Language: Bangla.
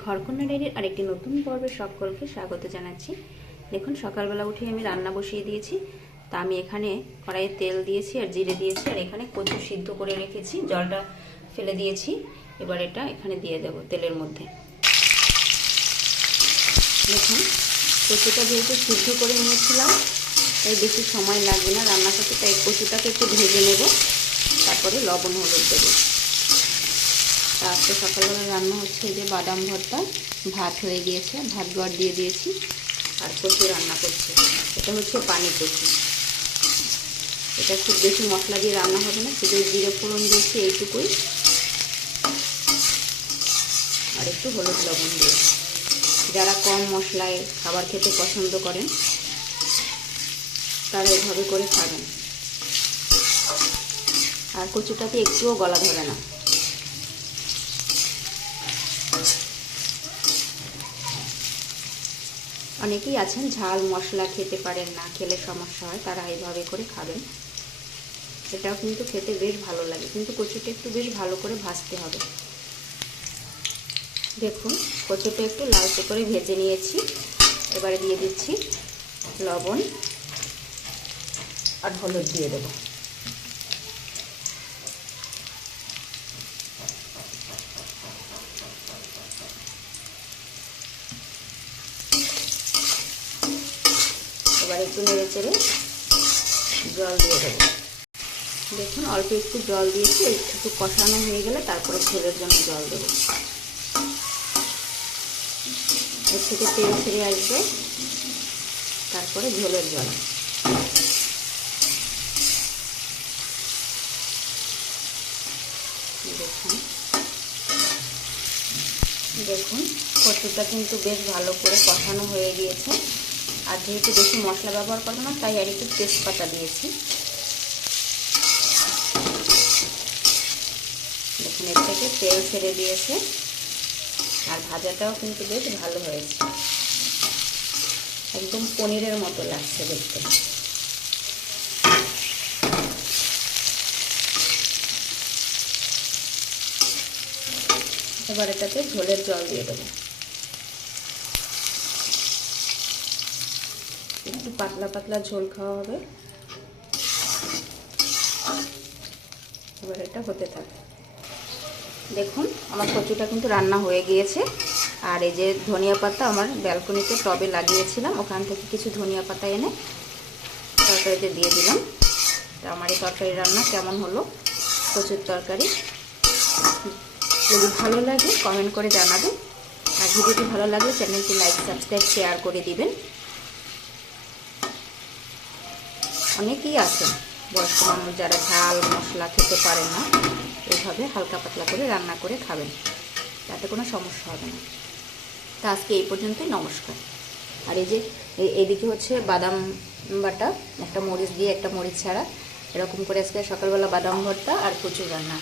ঘরকন্না ডায়েরির আরেকটি নতুন পর্বে সকলকে স্বাগত জানাচ্ছি। দেখুন, সকালবেলা উঠে আমি রান্না বসিয়ে দিয়েছি। তা আমি এখানে কড়াইয়ে তেল দিয়েছি আর জিরে দিয়েছি, আর এখানে কচু সিদ্ধ করে রেখেছি, জলটা ফেলে দিয়েছি। এবার এটা এখানে দিয়ে দেব তেলের মধ্যে। দেখুন, কচুটা যেহেতু সিদ্ধ করে নিয়েছিলাম, তাই বেশি সময় লাগবে না রান্না করতে, তাই কচুটাকে একটু ভেজে নেব, তারপরে লবণ হলুদ দেবো। আজকে সকালবেলা রান্না হচ্ছে এই যে বাদাম ভর্তা, ভাত হয়ে গিয়েছে, ভাত গড় দিয়ে দিয়েছি, আর কচু রান্না করছি। এটা হচ্ছে পানি কচু। এটা খুব বেশি মশলা দিয়ে রান্না হবে না, শুধু জিরে ফোড়ন দিয়েছি এইটুকুই, আর একটু হলুদ লবণ দিয়ে। যারা কম মশলায় খাবার খেতে পছন্দ করেন তারা এভাবে করে খাবেন। আর কচুটাতে একটুও গলা ধরে না। অনেকেই আছেন ঝাল মশলা খেতে পারেন না, খেলে সমস্যা হয়, তারা এইভাবে করে খাবেন। এটাও কিন্তু খেতে বেশ ভালো লাগে, কিন্তু কচুটা একটু বেশ ভালো করে ভাজতে হবে। দেখুন, কচুটা একটু লালচে করে ভেজে নিয়েছি। এবারে দিয়ে দিচ্ছি লবণ আর হলুদ দিয়ে দেবো। এবার একটু নেড়ে চেড়ে জল দিয়ে দেবো। দেখুন, অল্প একটু জল দিয়েছি, একটু কষানো হয়ে গেলে তারপরে ঝোলের জন্য জল দেবো। এর থেকে তেল ছেড়ে আসবে, তারপরে ঝোলের জল। দেখুন কচুটা কিন্তু বেশ ভালো করে কষানো হয়ে গিয়েছে। আর যেহেতু বেশি মশলা ব্যবহার করবো না, তাই আর একটু তেজপাতা দিয়েছি। দেখুন, এর থেকে তেল ছেড়ে দিয়েছে, আর ভাজাটাও কিন্তু বেশ ভালো হয়েছে, একদম পনিরের মতো লাগছে দেখতে। এবার এটাতে ঝোলের জল দিয়ে দেবো। একটু পাতলা পাতলা ঝোল খাওয়া হবে। এবার এটা হতে থাকে। দেখুন, আমার কচুটা কিন্তু রান্না হয়ে গিয়েছে। আর এই যে ধনিয়া পাতা আমার ব্যালকনিতে টবে লাগিয়েছিলাম, ওখান থেকে কিছু ধনিয়া পাতা এনে তরকারিতে দিয়ে দিলাম। তা আমার এই তরকারি রান্না কেমন হলো, কচুর তরকারি, যদি ভালো লাগে কমেন্ট করে জানাবেন। আর ভিডিওটি ভালো লাগলে চ্যানেলটি লাইক, সাবস্ক্রাইব, শেয়ার করে দিবেন। অনেকেই আছেন বয়স্ক মানুষ যারা ঝাল মশলা খেতে পারেন না, এইভাবে হালকা পাতলা করে রান্না করে খাবেন, তাতে কোনো সমস্যা হবে না। তা আজকে এই পর্যন্তই, নমস্কার। আর এই যে এইদিকে হচ্ছে বাদাম বাটা, একটা মরিচ দিয়ে একটা মরিচ ছাড়া, এরকম করে আজকে সকালবেলা বাদাম ভর্তা আর কচু রান্না।